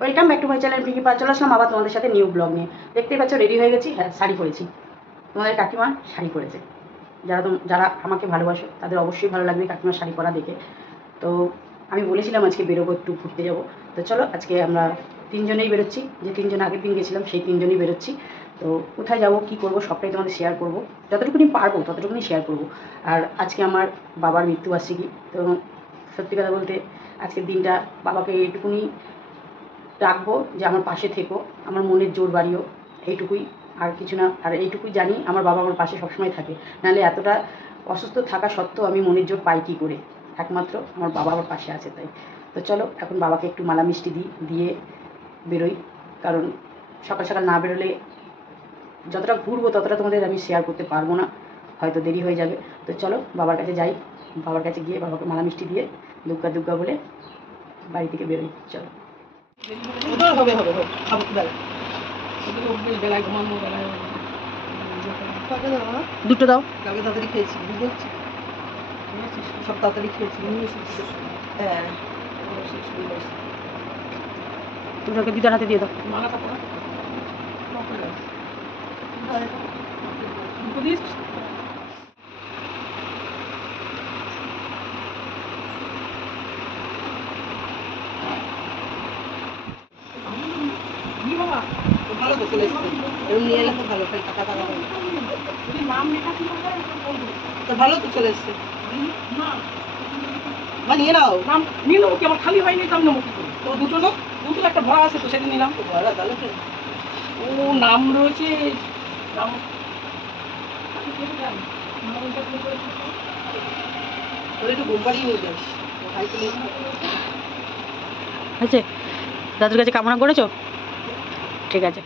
Welcome back to my channel Pinki Pal. চলে আসলাম আবার তোমাদের সাথে নিউ ব্লগ নিয়ে। দেখতেই পাচ্ছ রেডি হয়ে গেছি। হ্যাঁ, শাড়ি পরেছি। তোমাদের কাকিমা শাড়ি পরেছে। যারা আমাকে ভালোবাসো তাদের অবশ্যই ভালো লাগবে কাকিমার শাড়ি পরা দেখে। তো আমি বলেছিলাম আজকে বেরোবো, একটু ঘুরতে যাবো। তো চলো আজকে আমরা তিনজনেই বেরোচ্ছি। যে তিনজন আগের দিন গেছিলাম সেই তিনজনই বেরোচ্ছি। তো কোথায় যাবো, কী করবো সবটাই তোমাদের শেয়ার করবো, যতটুকুনি পারবো ততটুকুনি শেয়ার করবো। আর আজকে আমার বাবার মৃত্যুবার্ষিকী। তো সত্যি কথা বলতে আজকের দিনটা বাবাকে এইটুকুনি রাখবো যে আমার পাশে থেকো, আমার মনের জোর বাড়িও, এইটুকুই, আর কিছু না। আর এইটুকুই জানি আমার বাবা আমার পাশে সবসময় থাকে। নাহলে এতটা অসুস্থ থাকা সত্ত্বেও আমি মনের জোর পাই কী করে? একমাত্র আমার বাবা আমার পাশে আছে তাই। তো চলো এখন বাবাকে একটু মালা মিষ্টি দিয়ে বেরোই। কারণ সকাল সকাল না বেরোলে যতটা ঘুরবো ততটা তোমাদের আমি শেয়ার করতে পারবো না, হয়তো দেরি হয়ে যাবে। তো চলো বাবার কাছে যাই, বাবার কাছে গিয়ে বাবাকে মালা মিষ্টি দিয়ে দুগ্গা দুগ্গা বলে বাড়ি থেকে বেরোই। চলো। দুটো দাও। কালকে তাড়াতাড়ি খেয়েছি, বুঝতে পারছি সব তাড়াতাড়ি খেয়েছি। হ্যাঁ, দুটোকে দিদার হাতে দিয়ে দাও। ভালো তো চলে এসছে, এরকম নিয়ে এলে তো ভালো, টাকা তো ভালো তো চলে এসছে। নিয়ে নাও, নিয়ে নেবো কি, আমার খালি হয়নি তো আমি নেবো কি করে? তো দুটো না, দুটো একটা ভরা আছে তো সেটা নিলাম। ভরা তাহলে তো ও নাম রয়েছে, নাম তোর একটু গোমবাড়ি নিয়ে যাস, ভাই চলে এসছে। হয়েছে? দাদুর কাছে কামনা করেছো? ঠিক আছে।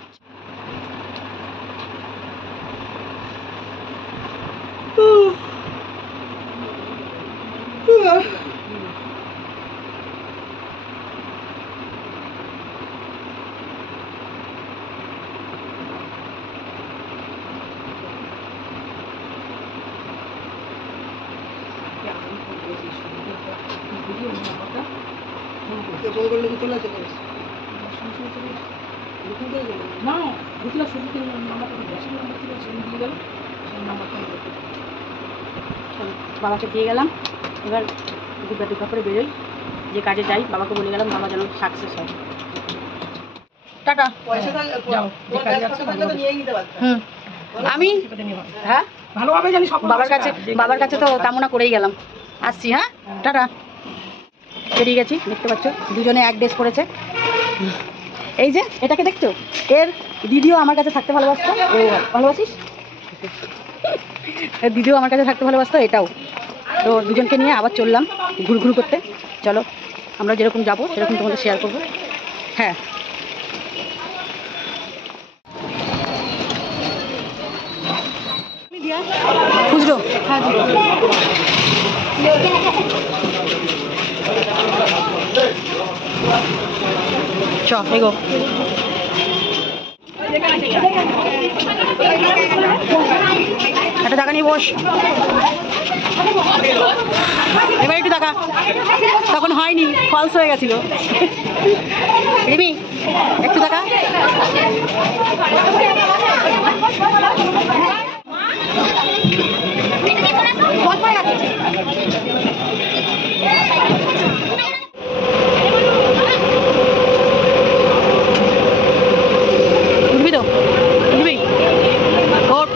ফোন করলে তো চলে আসে না বুঝলাম, শুধু নাম্বারটা বেশি নাম্বার ছিল সেদিন দিয়ে গেল, সেই নাম্বারটা বাবাকে দিয়ে গেলাম, এবার দুগ্গা দুগ্গা করে বেরোই, যে কাজে যাই। বাবাকে বলে গেলাম বাবা যেন সাকসেস হয়। টাটা। পয়সা নিয়ে নিতে পারতাম। আমি হ্যাঁ ভালোভাবে জানি সব বাবার কাছে তো কামনা করেই গেলাম। আসছি, হ্যাঁ টাটা। বেরিয়ে গেছি। দেখতে পাচ্ছ দুজনে এক ড্রেস পরেছে। এই যে এটাকে দেখছো, এর দিদিও আমার কাছে থাকতে ভালোবাসতো। ও ভালোবাসিস? এর দিদিও আমার কাছে থাকতে ভালোবাসতো, এটাও। তো দুজনকে নিয়ে আবার চললাম ঘুরঘুর করতে। চলো আমরা যেরকম যাবো সেরকম তোমাদের শেয়ার করবো। হ্যাঁ, খুচরো। হ্যাঁ চ এগো। একটা টাকা নিয়ে বস। এবার একটু টাকা, তখন হয়নি, ফলস হয়ে গেছিল। রিমি একটু টাকা। উঠবি তো? উঠবি? ওঠ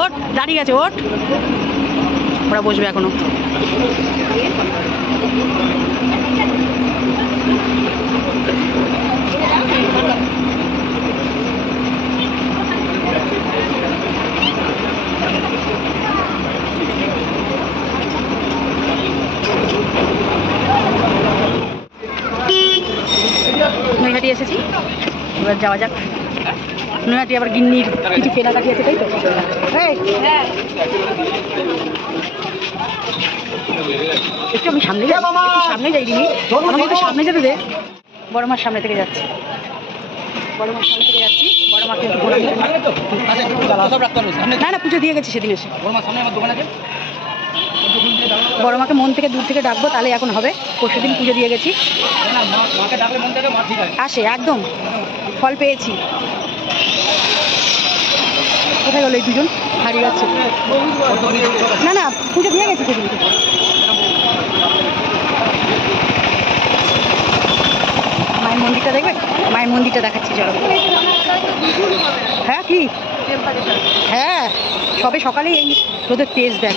ওঠ, দাঁড়িয়ে গেছে, ওঠ। ওরা বসবে এখনো। নৈহাটি এসেছি, এবার যাওয়া যাক। নৈহাটি আবার গিন্নির কিছু কেনাকাটি আছে, তাই তো? একটু আমি সামনে যাই, সামনে যাই রিমি, আমাকে একটু সামনে যেতে দে। বড় মার সামনে থেকে যাচ্ছি, বড় মার সামনে থেকে যাচ্ছি। বড় মাকে না না পুজো দিয়ে গেছি সেদিন এসে। সামনে আমার দোকান আছে, বড় মাকে মন থেকে দূর থেকে ডাকবো, তাহলে এখন হবে। পরশুদিন পুজো দিয়ে গেছি, আসে একদম ফল পেয়েছি। কোথায় গেল এই দুজন? হারিয়ে যাচ্ছে। না না, পুজো দিয়ে গেছি সেদিনকে। মায়ের মন্দিরটা দেখবে? মায়ের মন্দিরটা দেখাচ্ছি চলো। হ্যাঁ কি? হ্যাঁ, সবে সকালেই এই রোদের তেজ দেখ।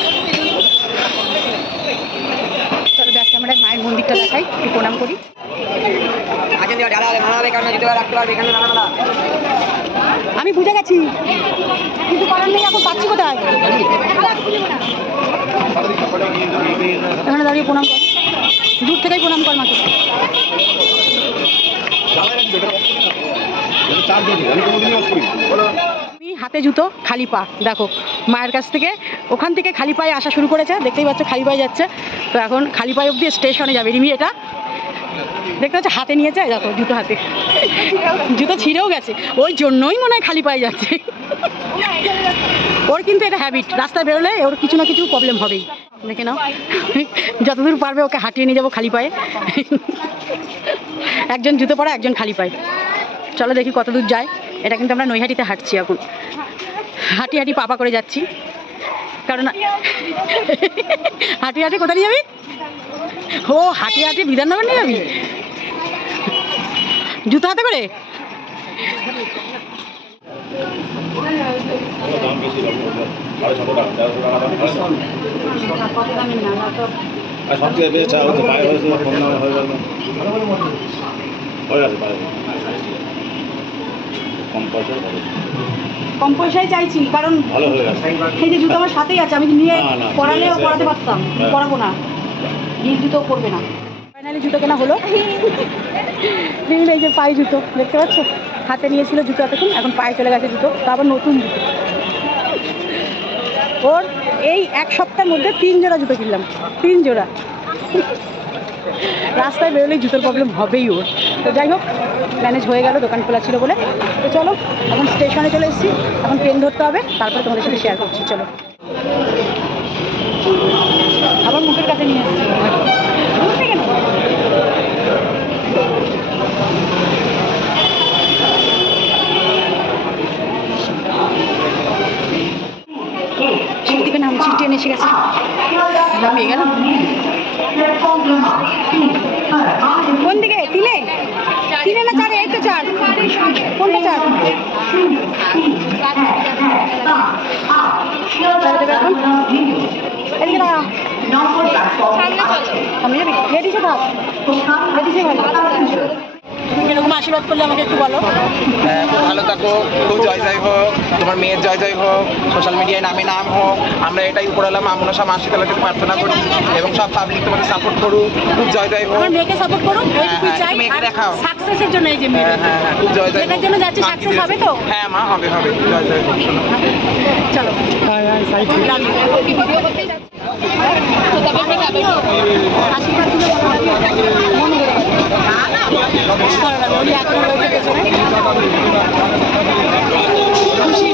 চলো ব্যাক ক্যামেরায় মায়ের মন্দিরটা দেখাই, একটু প্রণাম করি। আমি বুঝে গেছি, কিন্তু করার নেই, এখন পাচ্ছি কোথায়? এখানে দাঁড়িয়ে প্রণাম কর, দূর থেকেই প্রণাম কর মাকে। হাতে জুতো, খালি পা, দেখো মায়ের কাছ থেকে ওখান থেকে খালি পায়ে আসা শুরু করেছে, দেখতেই পাচ্ছ খালি পায়ে যাচ্ছে। তো এখন খালি পায়ে অব্দি স্টেশনে যাবে রিমি। এটা দেখতে পাচ্ছ হাতে নিয়েছে, দেখো জুতো হাতে, জুতো ছিঁড়েও গেছে, ওই জন্যই মনে হয় খালি পায়ে যাচ্ছে। ওর কিন্তু এটা হ্যাবিট, রাস্তায় বেরোলে ওর কিছু না কিছু প্রবলেম হবেই। দেখে নাও, যতদূর পারবে ওকে হাঁটিয়ে নিয়ে যাবো খালি পায়ে। একজন জুতো পরা, একজন খালি পায়ে। চলো দেখি কত দূর যায়। এটা কিন্তু আমরা নৈহাটিতে হাঁটছি এখন, হাঁটি হাঁটি পাপা করে যাচ্ছি। কারণ হাঁটি হাঁটি কোথায় নিয়ে যাবি? ও হাঁটি হাঁটি বিধাননগর নিয়ে যাবি জুতো হাতে করে? কম পয়সায় চাইছি, কারণ সেই যে জুতো আমার সাথেই আছে, আমি নিয়ে পরালেও পরাতে পারতাম, পরাবো না, নীল জুতো পরবে না। ফাইনালি জুতো কেনা হলো। এই যে পায়ে জুতো দেখতে পাচ্ছ, হাতে নিয়েছিল জুতো এতক্ষণ, এখন পায়ে চলে গেছে জুতো, তারপর নতুন জুতো। ওর এই এক সপ্তাহের মধ্যে 3 জোড়া জুতো কিনলাম, 3 জোড়া। রাস্তায় বেরোলেই জুতোর প্রবলেম হবেই ওর। তো যাই হোক, ম্যানেজ হয়ে গেল, দোকান খোলা ছিল বলে। তো চলো এখন স্টেশনে চলে এসেছি, এখন ট্রেন ধরতে হবে, তারপরে তোমাদের সাথে শেয়ার করছি। চলো, আবার মুখের কাছে নিয়ে এসেছি, কেন? সেদিকে নামছি, ট্রেন এসে গেছে, নামিয়ে গেলাম। কোন দিকে? তিনে না 4? এই তো 4। কোনটা 4? দেবে এখন, এদিকে না, সামনে যাবি? লেডিসে থাক, লেডিসে ভালো। তুমি কিরকম আশীর্বাদ করলে আমাকে একটু বলো। ভালো থাকো, খুব জয় জয় হোক, তোমার মেয়ের জয় জয় হোক, সোশ্যাল মিডিয়ায় নামে নাম হোক। আমরা এটাই উপরওয়ালা মা মনসা মাসি তালাকে প্রার্থনা করি, এবং সব পাবলিক তোমাকে সাপোর্ট করুক, খুব জয় জয় হোক। আমার মেয়েকে সাপোর্ট করো, এইটুকুই চাই। মেয়েকে দেখাও সাকসেসের জন্য, এই যে মেয়ে, হ্যাঁ, খুব জয় জয়, এটার জন্য যাচ্ছি, সাকসেস হবে তো? হ্যাঁ মা, হবে হবে, জয় জয় হোক। চলো আশীর্বাদ দিলে মন ভরে গেছে। ভালো লাগে, ওই এখনো রয়েছে পেছনে, খুশি।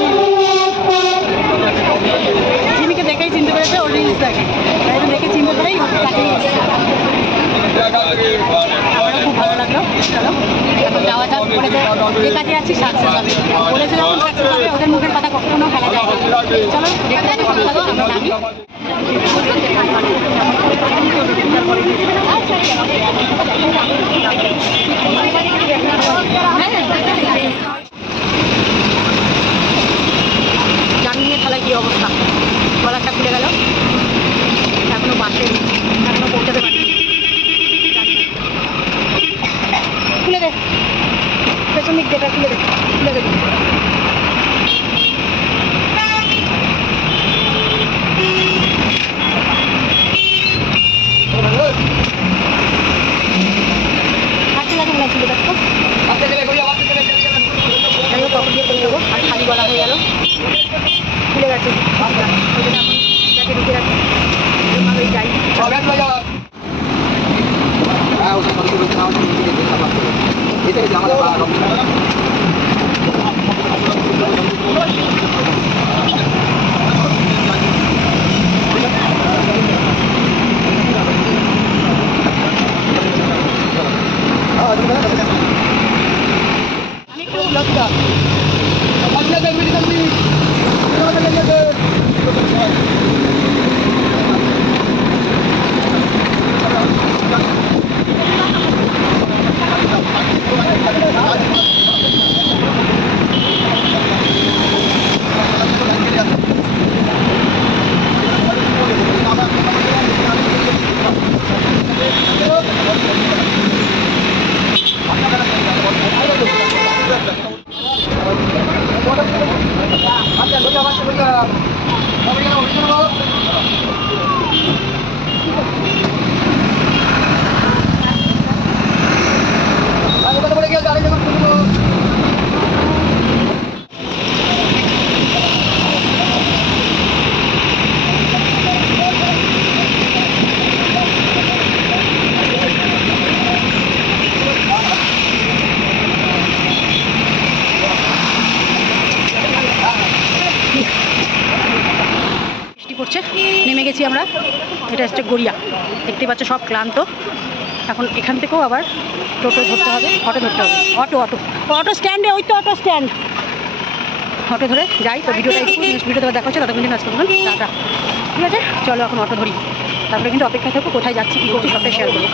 জিমিকে দেখেই চিনতে পেরেছে, ওর রিলস দেখে, তাই দেখে চিনতে পেরেই তাকেই এসেছে। আমারও খুব ভালো লাগলো। চলো এখন যাওয়া যাক, করে যে কাজে আছি সাকসেস হবে, বলেছে যখন সাকসেস হবে, ওদের মুখের কথা কখনো ফেলা যায় না। চলো দেখতে দেখতে ভালো লাগলো, আমরা নামি। জানি নিয়ে খেলায় কি অবস্থা, গলাটা খুলে গেল, এখনো বাসে, এখনো পৌঁছাতে পারি। খুলে দে, পেছন দিক যেটা খুলে দে, খুলে দেবে। আর খালি গলা হয়ে গেল, খুলে গেছে, ওই জন্য এখন যাকে ঢুকে রাখি, এভাবেই যাই। পড়ছে, নেমে গেছি আমরা। এটা হচ্ছে গড়িয়া, দেখতে পাচ্ছ সব ক্লান্ত। এখন এখান থেকেও আবার টোটো ধরতে হবে, অটো ধরতে হবে। অটো স্ট্যান্ডে, ওই তো অটো স্ট্যান্ড। অটো ধরে যাই। তো ভিডিওটা একটু নেক্সট ভিডিওতে দেখা হচ্ছে, ততক্ষণ দিন আজকে টাটা। ঠিক আছে, চলো এখন অটো ধরি, তারপরে কিন্তু অপেক্ষা থাকবো, কোথায় যাচ্ছি কী করছি সবটাই শেয়ার করবো।